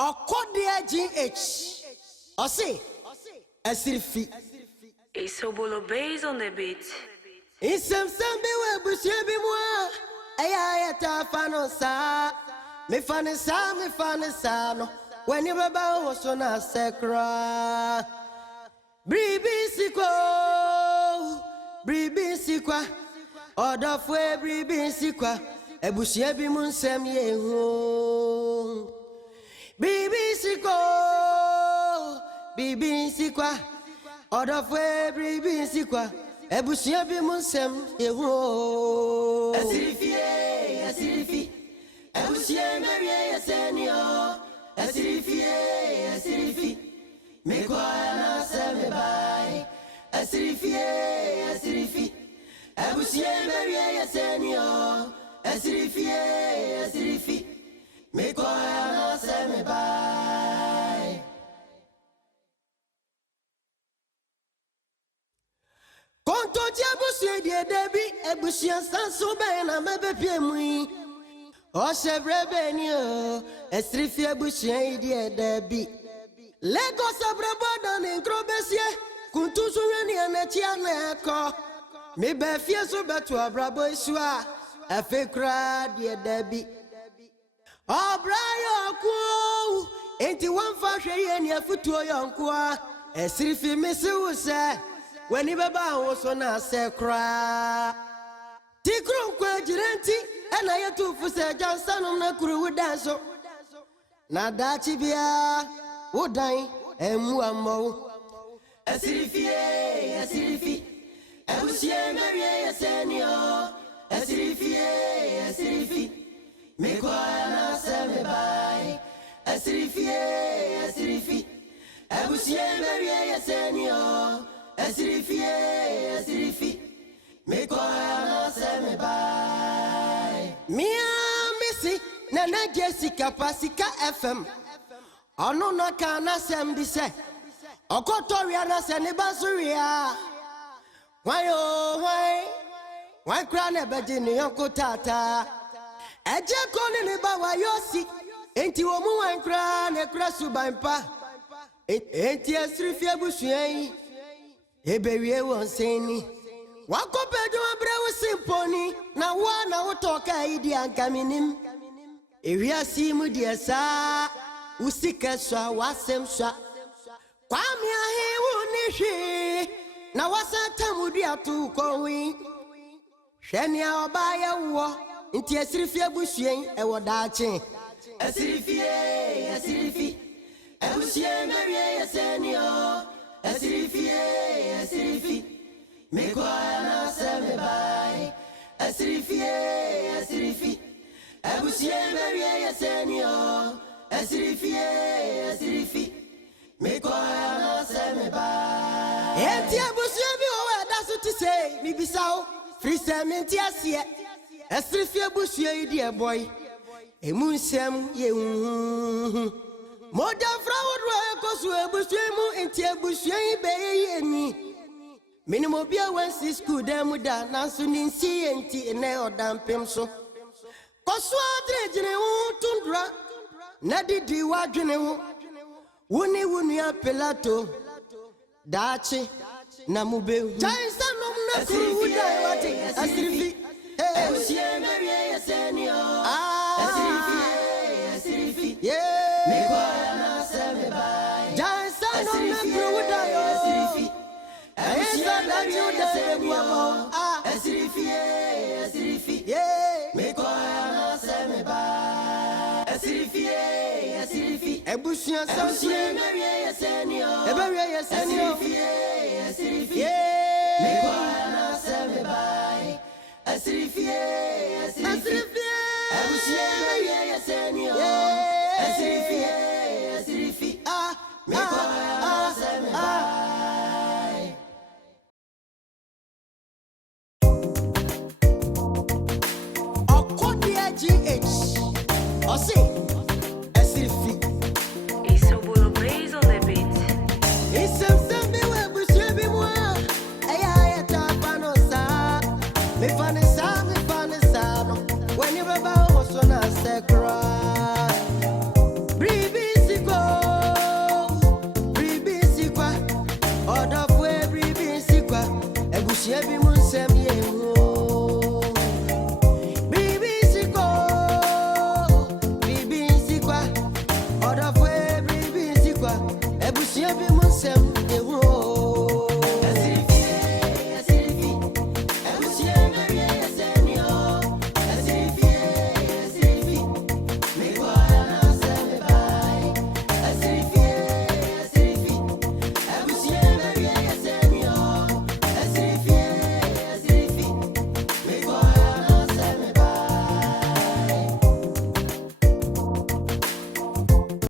Okodia GH. Ose. ASIRIFI. Isobolo based on the beat. Isem we bushebi mwa. Aya ta fanosa. Me fanisa no. When you baba was on a secra. Bribi sikwa. Order for bribi sikwa. Ebushebi munsem yehu. Bribi sikwa. Order for bribi sikwa. Ebushebi munsem yehu. ASIRIFI. Ebushebi yesenio. ASIRIFI. Me kwa na se me bai. ASIRIFI. Ebushebi yesenio. ASIRIFI. Me kwa na se me bai. Konto jabusie die debi ebusia sanso be na mebe pie mu. O chevrebe ni o ASIRIFI ebusia die debi. Lagos abrabo dan nkrobesie kuntu so weni anachi aneko. Me be fie so beto abrabo isua afekra die debi. Obrayo ku enti wonfa hweye ni afutuo yonko a ASIRIFI misiwu se weni baba wo so na sekra. Tikru kwa jirenti ena yetufu se jansanum na kuru danso. Na dachi bia wodan emu amo. ASIRIFI. Ebusie merie yesenio. ASIRIFI. Me kwa na se me bai. ASIRIFI. Ebusie merie yesenio. ASIRIFI. Me kwa na se me bai. Mia misi na Jessica Pasika FM. Ono na kana sem di se. Okotoria na se ne basuria. Why cry never did Uncle Tata? Eje koni ni ba WAYOOSI. Enti womu wan cry ne krasu bampa. Enti ASIRIFI abusuen. Ebewie won seni. Wako pedo abrewu simponi. Na wana utoka idi ankaminim. Ewia simu diesa. Usike swa wasem swa. Kwami ahewu nishi. Na wasata mudi atukowi. Shenia obaya wo. Inti ASIRIFI abusuen ewo dachi. ASIRIFI. Ebusuen merie yesenio. ASIRIFI. Me kwa na se me bai. ASIRIFI. Ebusuen merie yesenio. ASIRIFI. Me kwa na se me bai. Enti abusuen bi o da so ti say mi bisao. Free cement asie. ASIRIFI abusuen die boy. Emu nsem ye Moja fraud kosu ebusuen mu enti abusuen be ye ni. Minimo bia wansi school dem da nanso ninsi enti ne odampem so. Kosu adrejene hu TUNDRA na didi wadwene hu. Wuni ya PILIATO dachi na mube. Jaisa nom na kuru da wati ASIRIFI. Ebusie merie yesenio. ASIRIFI. Yeah. Me kwa na se me bai. Jaisa nom na kuru da ASIRIFI. Esa na juda yesenio. ASIRIFI. Yeah. Me kwa na se me bai. ASIRIFI. Ebusia sansie merie yesenio. Eberie yesenio. ASIRIFI. Yeah. Me kwa na se me bai. ASIRIFI. Ebusia merie yesenio. ASIRIFI. Me kwa na se me bai. Okodia GH. Ose. ASIRIFI. Isobolo based on the beat. Isem we bushebi mwa. Aya ta panosa. Me fanisa no. When you baba was on a secra. Bribi Shebi